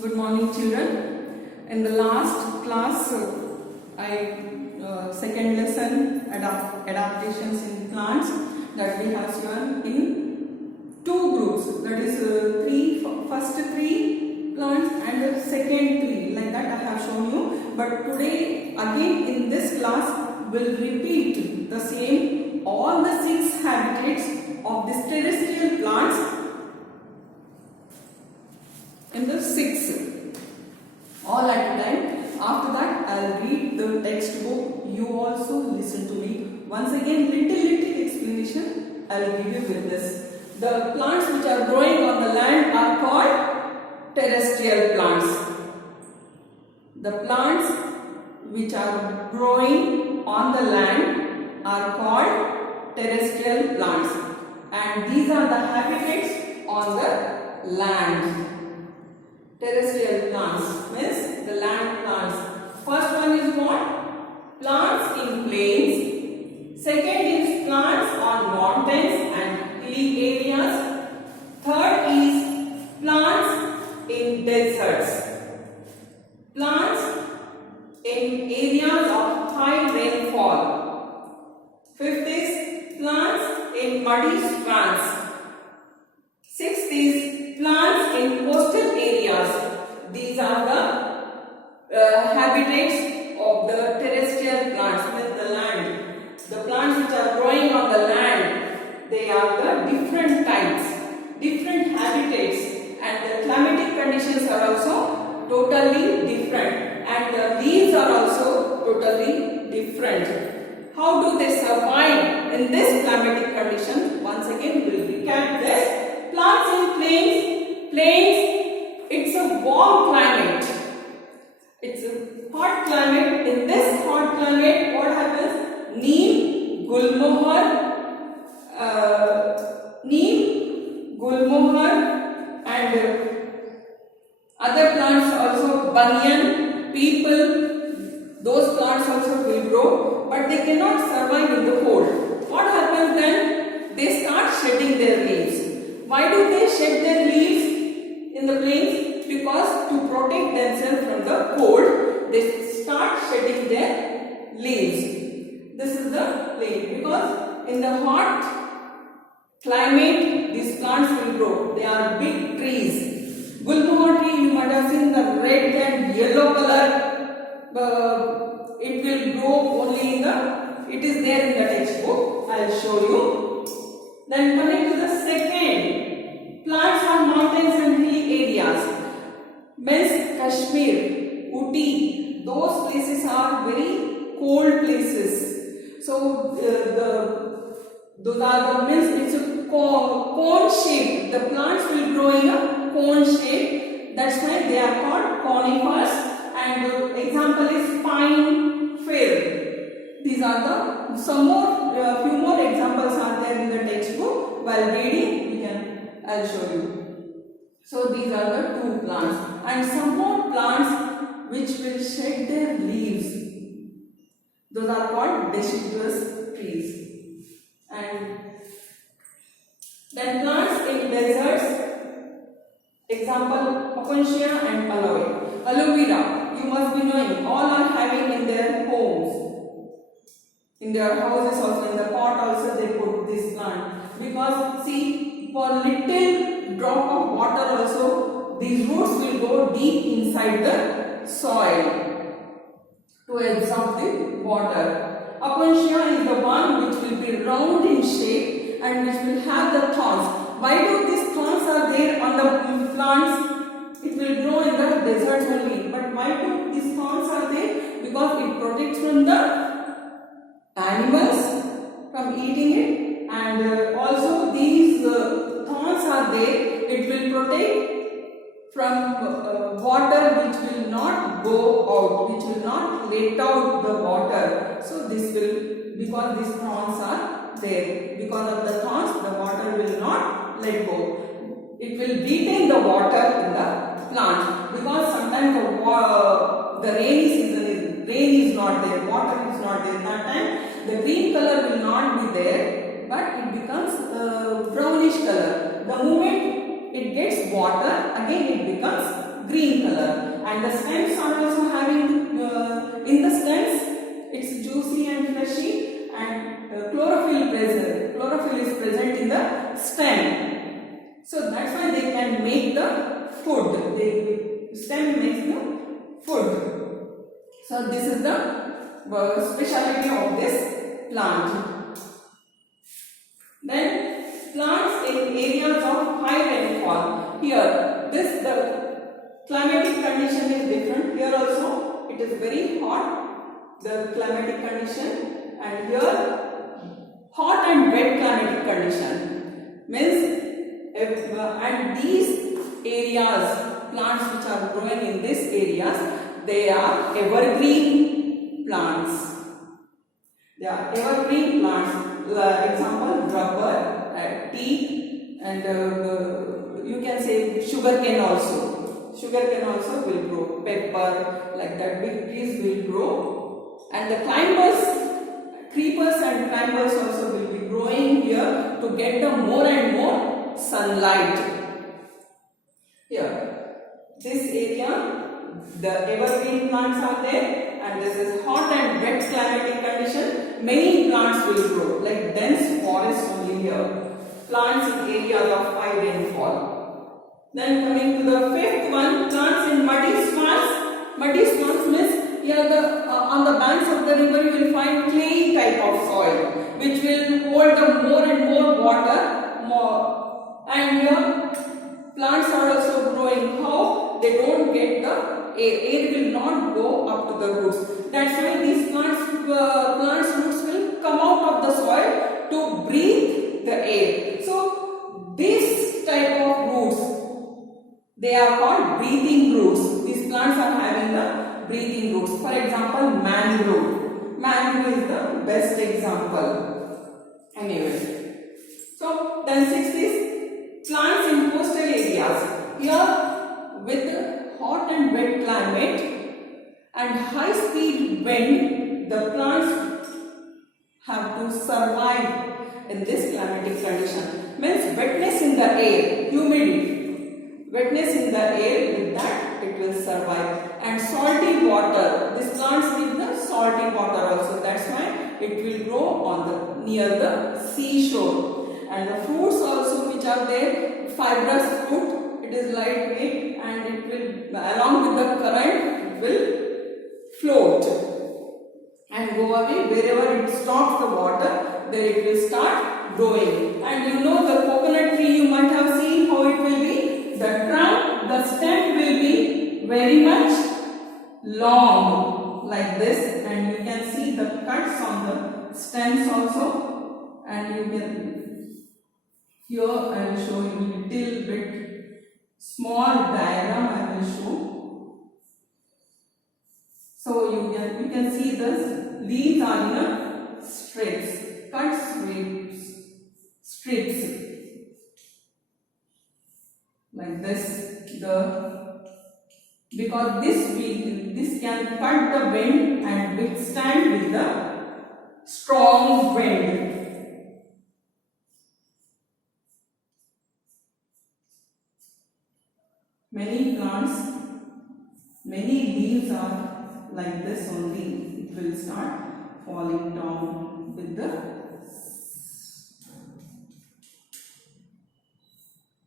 Good morning, children. In the last class, second lesson adaptations in plants that we have seen in two groups. That is first three plants and the second three. Like that I have shown you. But today again in this class will repeat the same all the 6 habitats of these terrestrial plants. In the 6 all at a time. After that I will read the textbook. You also listen to me. Once again little explanation I will give you with this. The plants which are growing on the land are called terrestrial plants. The plants which are growing on the land are called terrestrial plants, and these are the habitats on the land. Terrestrial plants means the land plants. First one is what? Plants in plains. Second is plants on mountains and hilly areas. Third is plants in deserts. Plants in areas of high rainfall. Fifth is plants in muddy strands. Sixth is plants in coastal areas. These are the habitats of the terrestrial plants with the land. The plants which are growing on the land, they are the different types, different habitats, and the climatic conditions are also totally different, and the leaves are also totally different. How do they survive in this climatic condition? Once again we will recap this. Plants in plains, it's a warm climate. It's a hot climate. In this hot climate, what happens? Neem, gulmohar, and other plants also, banyan, people, those plants also will grow, but they cannot survive in the cold. What happens then? They start shedding their leaves. Why do they shed their leaves in the plains? Because to protect themselves from the cold, they start shedding their leaves. This is the plain, because in the hot climate these plants will grow. They are big trees. Gulmohar tree, you might have seen the red and yellow color. It will grow only in it is there in the textbook. I will show you. Then coming to the second, plants on mountains and hilly areas. Means Kashmir, Ooty, those places are very cold places. So those are the means it's a cone shape. The plants will grow in a cone shape. That's why they are called conifers. And the example is pine, fir. These are the few more examples are there in the textbook. While reading, I'll show you. So these are the two plants, and some more plants which will shed their leaves. Those are called deciduous trees. And then plants in deserts. Example, Opuntia and aloe. Aloe vera, you must be knowing, all are having in their homes. In their houses also, in the pot also they put this plant. Because see, for little drop of water also, these roots will go deep inside the soil to absorb the water. Opuntia is the one which will be round in shape and which will have the thorns. Why do these thorns are there on the plants? It will grow in the deserts only. But why do these thorns are there? Because it protects from the animals from eating it, and also these thorns are there. It will protect from water which will not go out, which will not let out the water. So this will, because these thorns are there, because of the thorns the water will not let go. It will retain the water in the plant, because sometimes the rainy season rain is not there, water is not there. That time the green color will not be there, but it becomes brownish color. The moment it gets water, again it becomes green color, and the stems are also having in the stems it's juicy and fleshy, and chlorophyll present. Chlorophyll is present in the stem, so that's why they can make the food. The stem makes the food. So this is the speciality of this plant. Then plants in areas of high rainfall. Here, the climatic condition is different. Here also it is very hot, the climatic condition, and here hot and wet climatic condition. Means and these areas, plants which are growing in these areas, they are evergreen plants. They are evergreen plants. Example, rubber, tea, and you can say sugarcane also. Sugarcane also will grow. Pepper, like that, big trees will grow. And the creepers and climbers also will be growing here to get the more and more sunlight. Here, this area, the evergreen plants are there, and this is hot and wet climatic condition. Many plants will grow, like dense forest only here. Plants in areas of high rainfall. Then coming to the fifth one, plants in muddy swamps. Muddy swamps means here on the banks of the river you will find clay type of soil, which will hold the more and more water. And here plants are also growing. How? They don't get the air. Air will not go up to the roots. That's why these plants roots will come out of the soil to breathe the air. So this type of roots, they are called breathing roots. These plants are having the breathing roots. For example, mangrove. Mangrove is the best example. Anyway, so then sixth is plants in coastal areas. Here with hot and wet climate and high speed wind, the plants have to survive in this climatic condition. Means wetness in the air, humidity, wetness in the air, with that it will survive. And salty water, these plants need the salty water also. That's why it will grow on near the seashore. And the fruits also which are there, fibrous fruit, it is lightweight and it will, along with the current, it will float and go away. Wherever it stops the water, there it will start growing. And you know the coconut tree, you might have seen how it will be. The trunk, the stem will be very much long like this, and you can see the cuts on the stems also. And you can, here I will show you little bit small diagram I will show. So you can see the leaves are in a strips, cut strips like this. Because this can cut the wind and withstand with the strong wind. Many plants, many leaves are like this only. It will start falling down with the,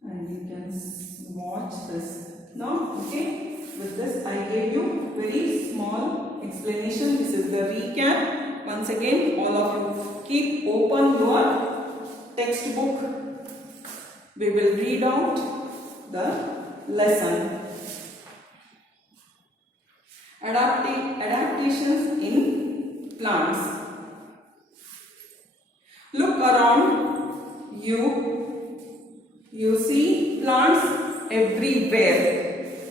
and you can watch this. Now, okay, with this I gave you very small explanation. This is the recap. Once again, all of you keep open your textbook. We will read out the lesson. Adaptations in plants. Look around you see plants everywhere.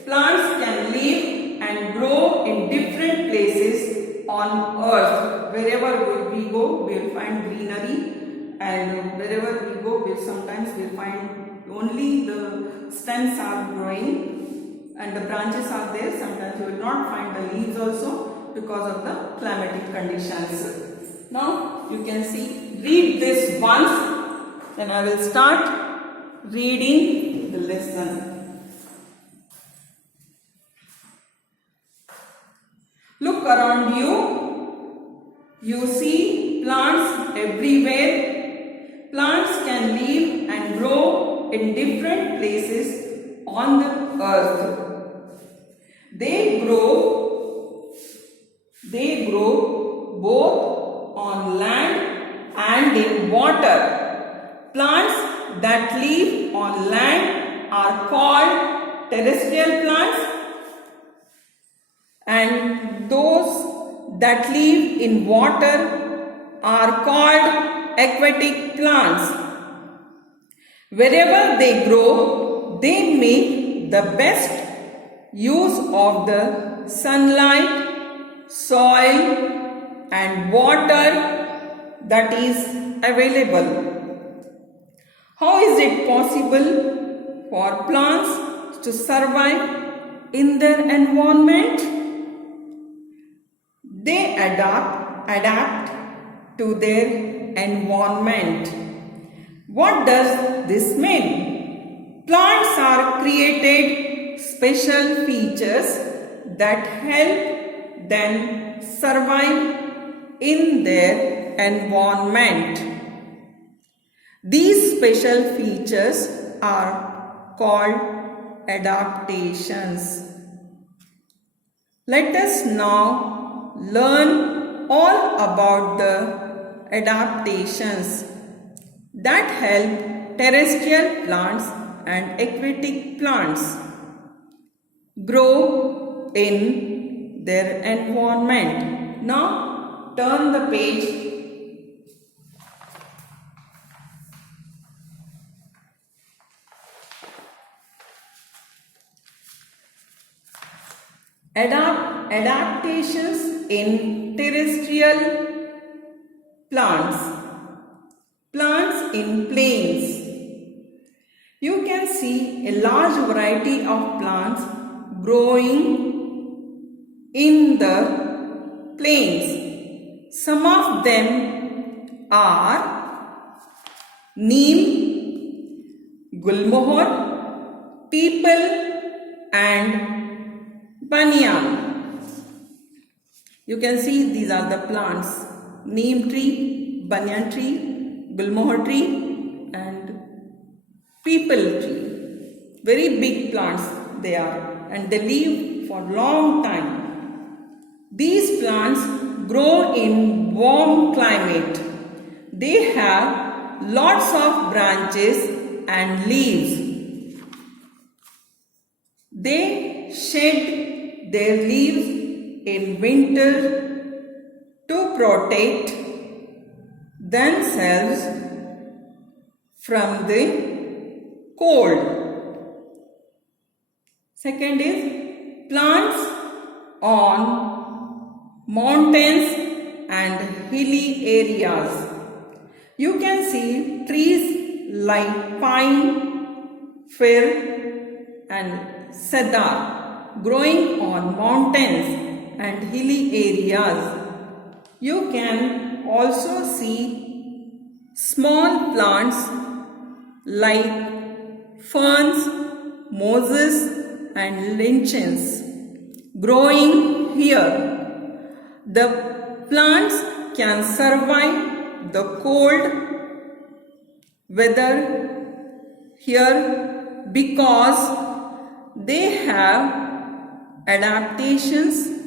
Plants can live and grow in different places on earth. Wherever we go, we will find greenery, and wherever we go, sometimes we will find only the stems are growing and the branches are there. Sometimes you will not find the leaves also because of the climatic conditions. Now you can see, read this once, then I will start reading the lesson. around you, you see plants everywhere. Plants can live and grow in different places on the earth. They grow both on land and in water. Plants that live on land are called terrestrial plants, and those that live in water are called aquatic plants. Wherever they grow, they make the best use of the sunlight, soil, and water that is available. How is it possible for plants to survive in their environment? They adapt to their environment. What does this mean? Plants are created special features that help them survive in their environment. These special features are called adaptations. Let us now learn all about the adaptations that help terrestrial plants and aquatic plants grow in their environment. Now turn the page. Adaptations in terrestrial plants. Plants in plains. You can see a large variety of plants growing in the plains. Some of them are neem, gulmohar, peepal, and banyan. You can see these are the plants: neem tree, banyan tree, gulmohar tree, and peepal tree. Very big plants they are, and they live for long time. These plants grow in warm climate. They have lots of branches and leaves. They shed their leaves in winter to protect themselves from the cold. Second is plants on mountains and hilly areas. You can see trees like pine, fir, and cedar growing on mountains and hilly areas. You can also see small plants like ferns, mosses, and lichens growing here. The plants can survive the cold weather here because they have adaptations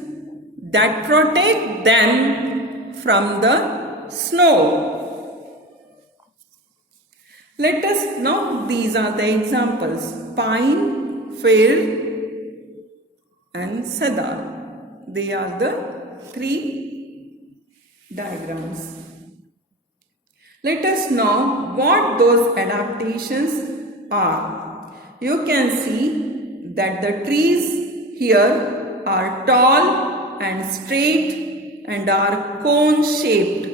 that protect them from the snow. Let us now, these are the examples: pine, fir, and cedar. They are the three diagrams. Let us know what those adaptations are. You can see that the trees here are tall and straight and are cone shaped.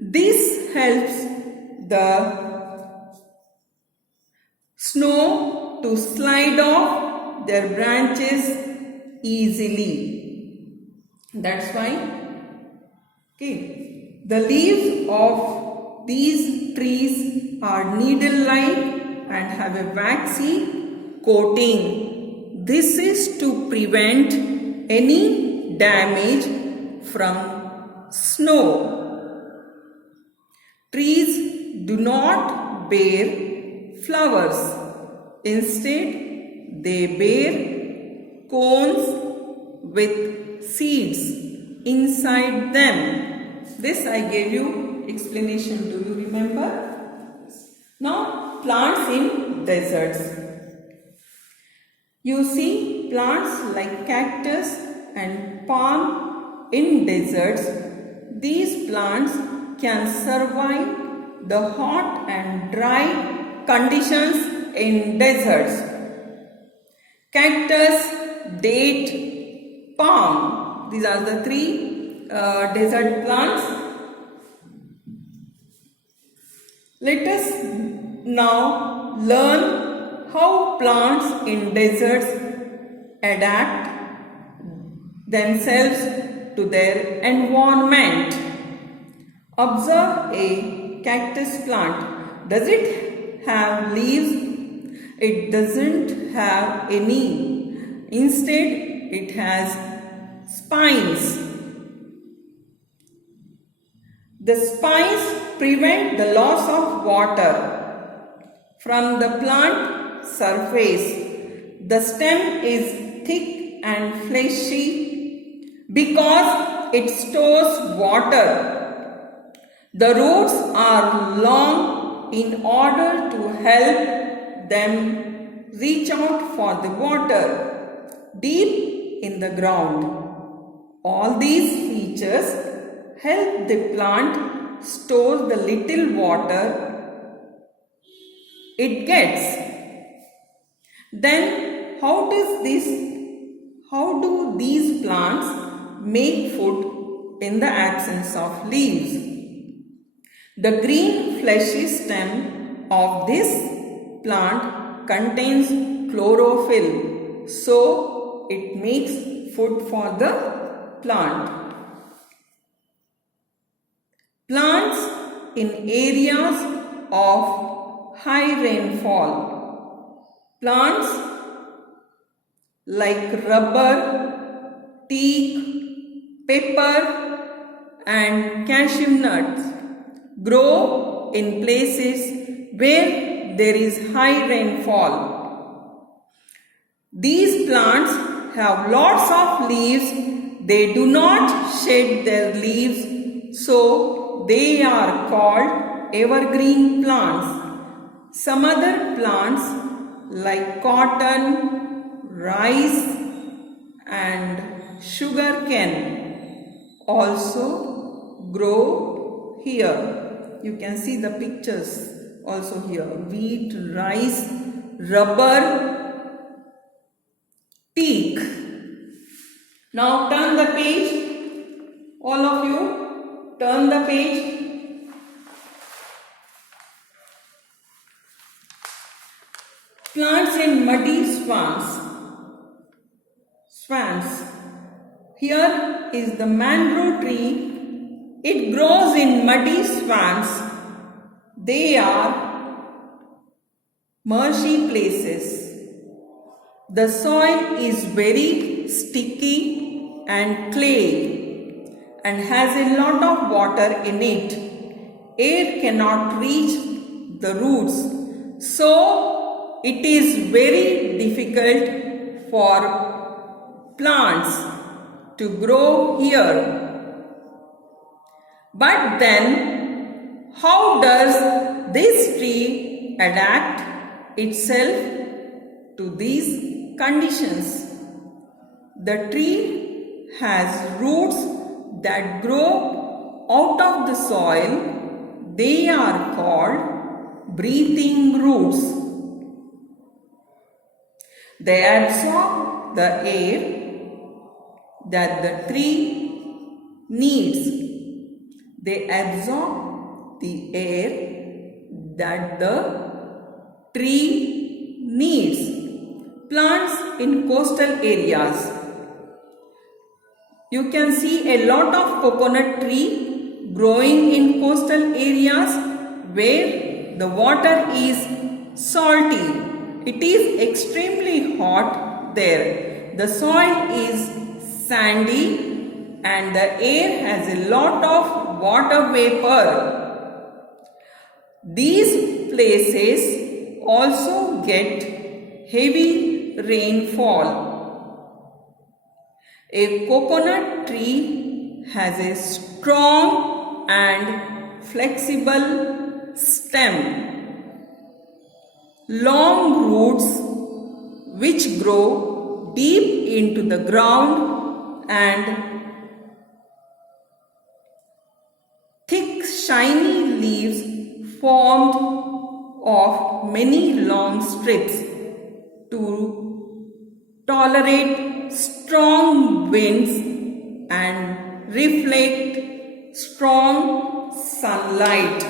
This helps the snow to slide off their branches easily. That's why the leaves of these trees are needle-like and have a waxy coating. This is to prevent any damage from snow. Trees do not bear flowers. Instead, they bear cones with seeds inside them. This I gave you explanation. Do you remember? Now, plants in deserts. You see plants like cactus and palm in deserts. These plants can survive the hot and dry conditions in deserts. Cactus, date, palm. These are the three desert plants. Let us now learn how plants in deserts adapt themselves to their environment. Observe a cactus plant. Does it have leaves? It doesn't have any. Instead, it has spines. The spines prevent the loss of water from the plant surface. The stem is thick and fleshy because it stores water. The roots are long in order to help them reach out for the water deep in the ground. All these features help the plant store the little water it gets. Then how do these plants make food in the absence of leaves? The green fleshy stem of this plant contains chlorophyll, so it makes food for the plant. Plants in areas of high rainfall. Plants like rubber, teak, pepper and cashew nuts grow in places where there is high rainfall. These plants have lots of leaves. They do not shed their leaves, so they are called evergreen plants. Some other plants like cotton, rice and sugarcane also grow here. You can see the pictures also here. Wheat, rice, rubber, teak. Now turn the page. All of you turn the page. Plants in muddy swamps. Here is the mangrove tree. It grows in muddy swamps. They are marshy places. The soil is very sticky and clay and has a lot of water in it. Air cannot reach the roots, so it is very difficult for plants to grow here. But then, how does this tree adapt itself to these conditions? The tree has roots that grow out of the soil. They are called breathing roots. They absorb the air that the tree needs. They absorb the air that the tree needs. Plants in coastal areas. You can see a lot of coconut tree growing in coastal areas where the water is salty. It is extremely hot there. The soil is sandy and the air has a lot of water vapor. These places also get heavy rainfall. A coconut tree has a strong and flexible stem, long roots which grow deep into the ground, and thick shiny leaves formed of many long strips to tolerate strong winds and reflect strong sunlight.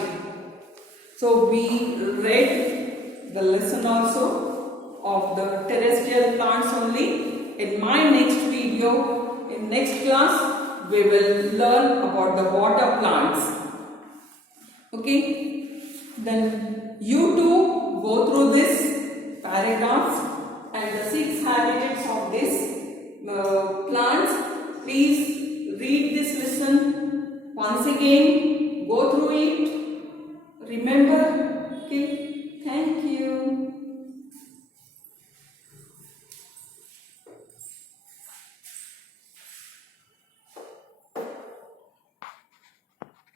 So we read the lesson also of the terrestrial plants only. In my next video, in next class, we will learn about the water plants. Okay, then you too go through this paragraphs and the 6 habitats of this plants. Please read this lesson once again, go through it